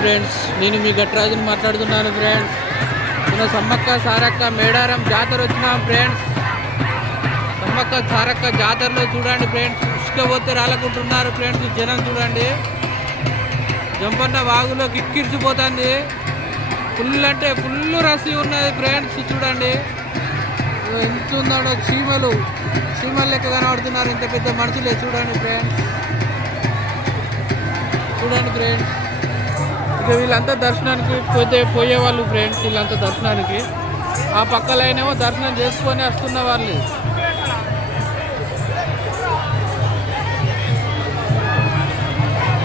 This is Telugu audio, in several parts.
ఫ్రెండ్స్ నేను మీ గట్రాజుని మాట్లాడుతున్నాను ఫ్రెండ్స్. మన సమ్మక్క సారక్క మేడారం జాతర వచ్చినాం ఫ్రెండ్స్. సమ్మక్క సారక్క జాతరలో చూడండి ఫ్రెండ్స్ ఇష్టపోతే రాలకుంటున్నారు ఫ్రెండ్స్ జనం చూడండి. జంపన్న వాగులో కిక్కిరిసిపోతుంది. ఫుల్ అంటే ఫుల్ రసి ఉన్నది ఫ్రెండ్స్ చూడండి. ఎంత ఉందో చీమలు. చీమలు లెక్క కనబడుతున్నారు ఇంత పెద్ద మనుషులే చూడండి ఫ్రెండ్స్. చూడండి ఫ్రెండ్స్. ఇక వీళ్ళంతా దర్శనానికి పోతే పోయేవాళ్ళు ఫ్రెండ్స్ వీళ్ళంతా దర్శనానికి. ఆ పక్క దర్శనం చేసుకొని వస్తున్న వాళ్ళు.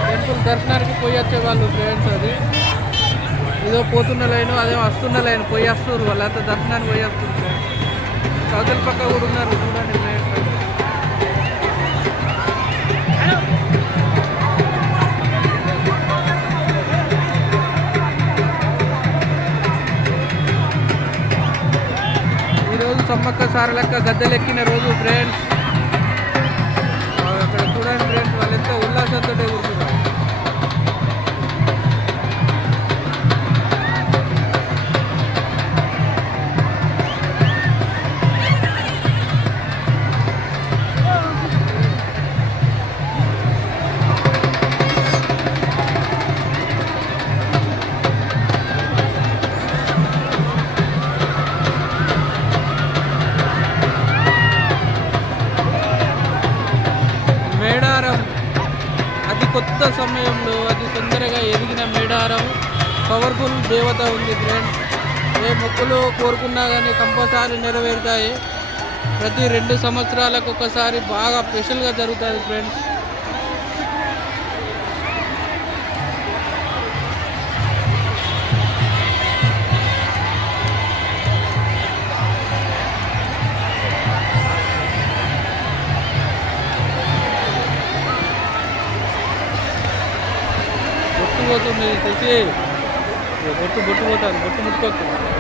టెంపుల్ దర్శనానికి పోయి వచ్చేవాళ్ళు ఫ్రెండ్స్ అది. ఏదో పోతున్న లైన్ అదే వస్తున్న లైన్ పోయి వస్తున్నారు వాళ్ళంతా దర్శనానికి పోయి వస్తున్నారు ఫ్రెండ్స్ పక్క కూడా ఉన్నారు చూడండి ఫ్రెండ్స్ సమ్మక్క సారలక్క గద్దెలెక్కిన రోజు ఫ్రెండ్స్ అక్కడ చూడండి ఫ్రెండ్స్ వాళ్ళు ఎంతో ఉల్లాసంతో కూర్చున్నారు. కొత్త సమయంలో అతి తొందరగా ఎదిగిన మేడారం పవర్ఫుల్ దేవత ఉంది ఫ్రెండ్స్ ఏ మొక్కులు కోరుకున్నా కానీ కంపల్సరీ నెరవేరుతాయి. ప్రతి రెండు సంవత్సరాలకు ఒకసారి బాగా స్పెషల్గా జరుగుతుంది ఫ్రెండ్స్ పోతుంది తెచ్చి బొట్టు బొట్టు పోతాను బొట్టు ముట్టుకోకు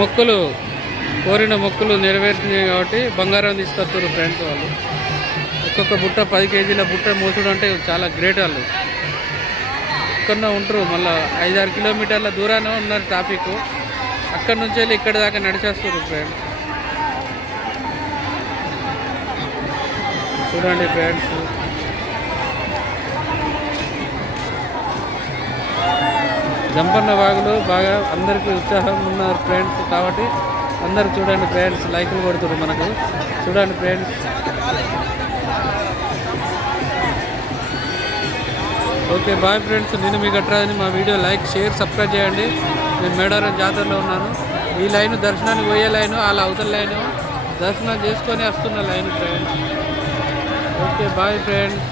మొక్కులు కోరిన మొక్కులు నెరవేరుతున్నాయి కాబట్టి బంగారం తీసుకొస్తారు ఫ్రెండ్స్ వాళ్ళు. ఒక్కొక్క బుట్ట పది కేజీల బుట్ట మోసుడు అంటే చాలా గ్రేట్ వాళ్ళు. ఇక్కడ ఉంటారు మళ్ళీ ఐదారు కిలోమీటర్ల దూరాన ఉన్నారు ట్రాఫిక్. అక్కడ నుంచి వెళ్ళి ఇక్కడ దాకా నడిచేస్తారు ఫ్రెండ్స్. చూడండి ఫ్రెండ్స్. జంపన్న వాగులు బాగా అందరికీ ఉత్సాహం ఉన్నారు ఫ్రెండ్స్. కాబట్టి అందరు చూడండి ఫ్రెండ్స్ లైకులు కొడుతున్నారు మనకు. చూడండి ఫ్రెండ్స్. Okay bye friends. నేను మీ గట్రాదని మా వీడియో లైక్ షేర్ సబ్స్క్రైబ్ చేయండి. నేను మేడారం జాతరలో ఉన్నాను. ఈ లైన్ దర్శనానికి పోయే లైను అలా అవతల లైను. దర్శనం చేసుకొని వస్తున్న line friends. Okay bye friends